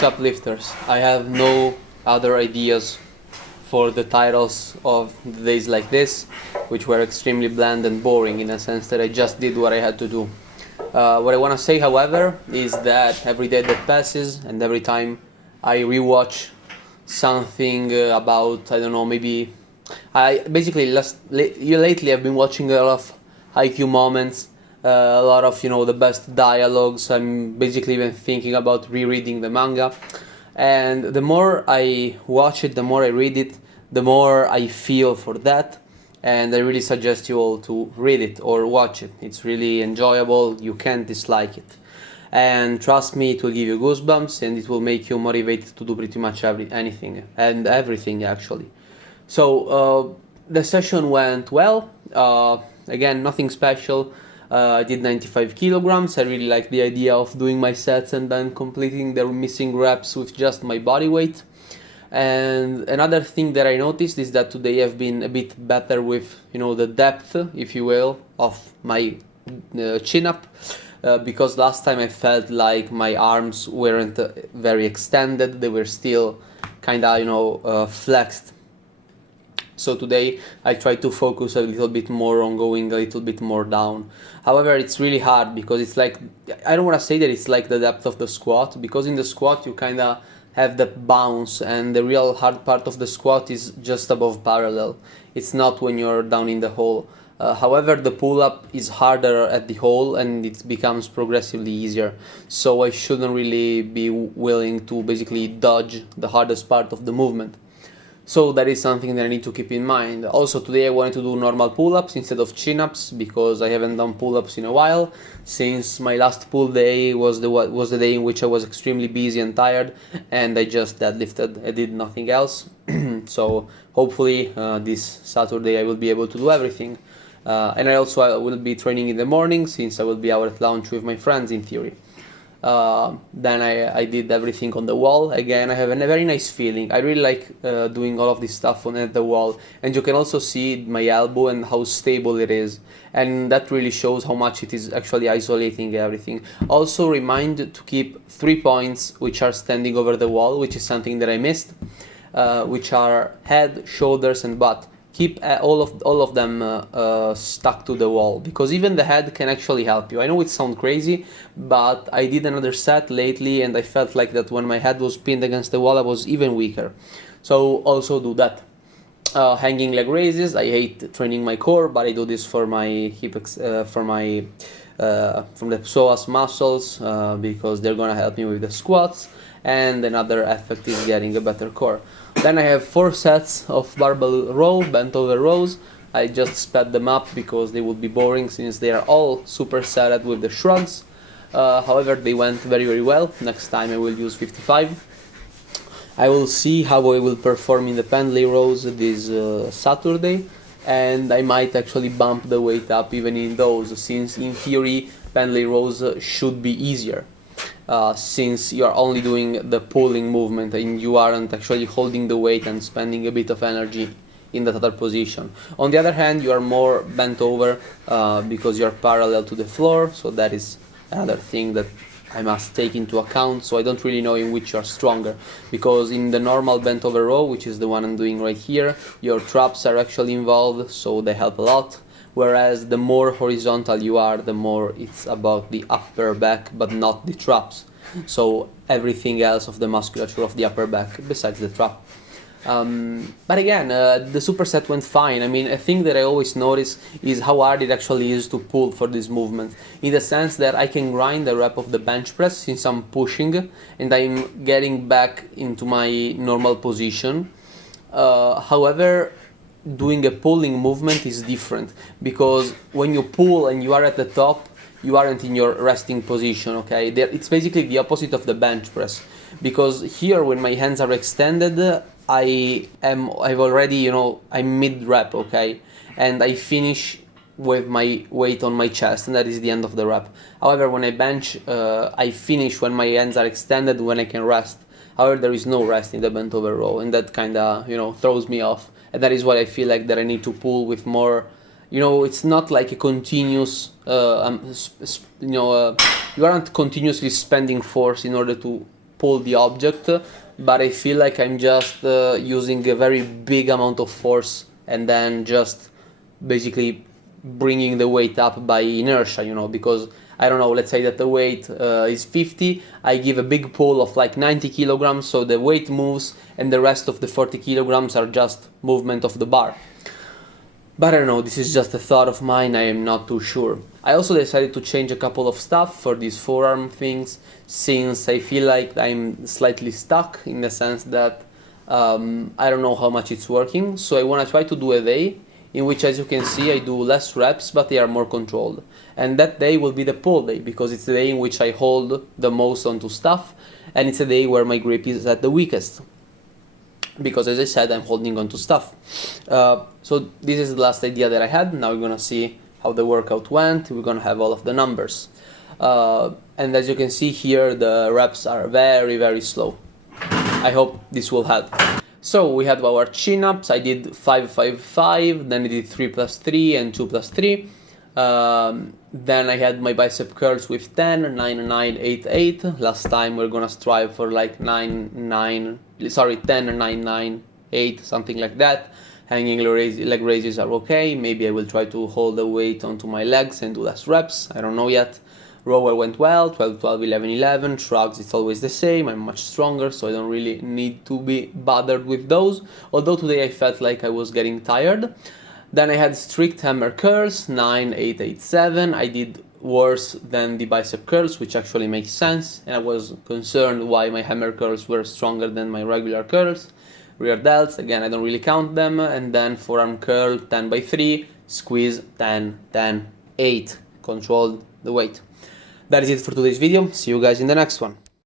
push-up lifters. I have no other ideas for the titles of the days like this, which were extremely bland and boring in a sense that I just did what I had to do. What I want to say, however, is that every day that passes and every time I rewatch something about, I don't know, maybe I basically lately I've been watching a lot of IQ moments, a lot of the best dialogues. I'm basically even thinking about rereading the manga, and the more I watch it, the more I read it, the more I feel for that. And I really suggest you all to read it or watch it. It's really enjoyable. You can't dislike it. And trust me, it will give you goosebumps and it will make you motivated to do pretty much anything and everything actually. So the session went well. Again, nothing special. I did 95 kilograms. I really like the idea of doing my sets and then completing the missing reps with just my body weight. And another thing that I noticed is that today I've been a bit better with the depth, if you will, of my chin up. Because last time I felt like my arms weren't very extended, they were still kind of flexed. So today I try to focus a little bit more on going a little bit more down. However, it's really hard because it's like, I don't want to say that it's like the depth of the squat, because in the squat you kind of have that bounce and the real hard part of the squat is just above parallel. It's not when you're down in the hole. However, the pull-up is harder at the hole and it becomes progressively easier. So I shouldn't really be willing to basically dodge the hardest part of the movement. So that is something that I need to keep in mind. Also today I wanted to do normal pull-ups instead of chin-ups because I haven't done pull-ups in a while, since my last pull day was the day in which I was extremely busy and tired and I just deadlifted. I did nothing else. So hopefully this Saturday I will be able to do everything. And I will be training in the morning since I will be out at lunch with my friends in theory. Then I did everything on the wall. Again, I have a very nice feeling. I really like doing all of this stuff at the wall, and you can also see my elbow and how stable it is, and that really shows how much it is actually isolating everything. Also remind to keep 3 points which are standing over the wall, which is something that I missed, which are head, shoulders and butt. Keep all of them stuck to the wall, because even the head can actually help you. I know it sounds crazy, but I did another set lately and I felt like that when my head was pinned against the wall I was even weaker. So also do that. Hanging leg raises. I hate training my core, but I do this for my from the psoas muscles because they're gonna help me with the squats, and another effect is getting a better core. Then I have 4 sets of barbell row, bent over rows. I just sped them up because they would be boring since they are all supersetted with the shrugs. However, they went very, very well. Next time I will use 55. I will see how I will perform in the pendlay rows this Saturday, and I might actually bump the weight up even in those, since in theory pendlay rows should be easier. Since you are only doing the pulling movement and you aren't actually holding the weight and spending a bit of energy in that other position. On the other hand, you are more bent over because you are parallel to the floor, so that is another thing that I must take into account. So I don't really know in which you are stronger, because in the normal bent over row, which is the one I'm doing right here, your traps are actually involved, so they help a lot. Whereas the more horizontal you are, the more it's about the upper back, but not the traps. So everything else of the musculature of the upper back besides the trap. But again, the superset went fine. I mean, a thing that I always notice is how hard it actually is to pull for this movement, in the sense that I can grind the rep of the bench press since I'm pushing and I'm getting back into my normal position. However, doing a pulling movement is different, because when you pull and you are at the top, you aren't in your resting position, okay? It's basically the opposite of the bench press, because here when my hands are extended, I've already, I'm mid rep, okay? And I finish with my weight on my chest, and that is the end of the rep. However, when I bench, I finish when my hands are extended, when I can rest. However, there is no rest in the bent over row, and that kind of, throws me off. And that is why I feel like that I need to pull with more, it's not like a continuous, you aren't continuously spending force in order to pull the object, but I feel like I'm just using a very big amount of force and then just basically bringing the weight up by inertia, you know, because I don't know, let's say that the weight is 50, I give a big pull of like 90 kilograms, so the weight moves and the rest of the 40 kilograms are just movement of the bar. But I don't know, this is just a thought of mine, I am not too sure. I also decided to change a couple of stuff for these forearm things, since I feel like I'm slightly stuck in the sense that I don't know how much it's working, so I want to try to do a day in which, as you can see, I do less reps, but they are more controlled. And that day will be the pull day, because it's the day in which I hold the most onto stuff, and it's a day where my grip is at the weakest. Because, as I said, I'm holding onto stuff. So this is the last idea that I had. Now we're gonna see how the workout went. We're gonna have all of the numbers. And as you can see here, the reps are very, very slow. I hope this will help. So we had our chin-ups. I did 5, 5, 5, then I did 3 plus 3 and 2 plus 3. Then I had my bicep curls with 10, 9, 9, 8, 8. Last time we're gonna strive for like 10, 9, 9, 8, something like that. Hanging leg raises are okay. Maybe I will try to hold the weight onto my legs and do less reps. I don't know yet. Rower went well, 12, 12, 11, 11. Shrugs, it's always the same. I'm much stronger, so I don't really need to be bothered with those. Although today I felt like I was getting tired. Then I had strict hammer curls, 9, 8, 8, 7. I did worse than the bicep curls, which actually makes sense. And I was concerned why my hammer curls were stronger than my regular curls. Rear delts, again, I don't really count them. And then forearm curl, 10 by 3. Squeeze, 10, 10, 8. Controlled the weight. That is it for today's video. See you guys in the next one.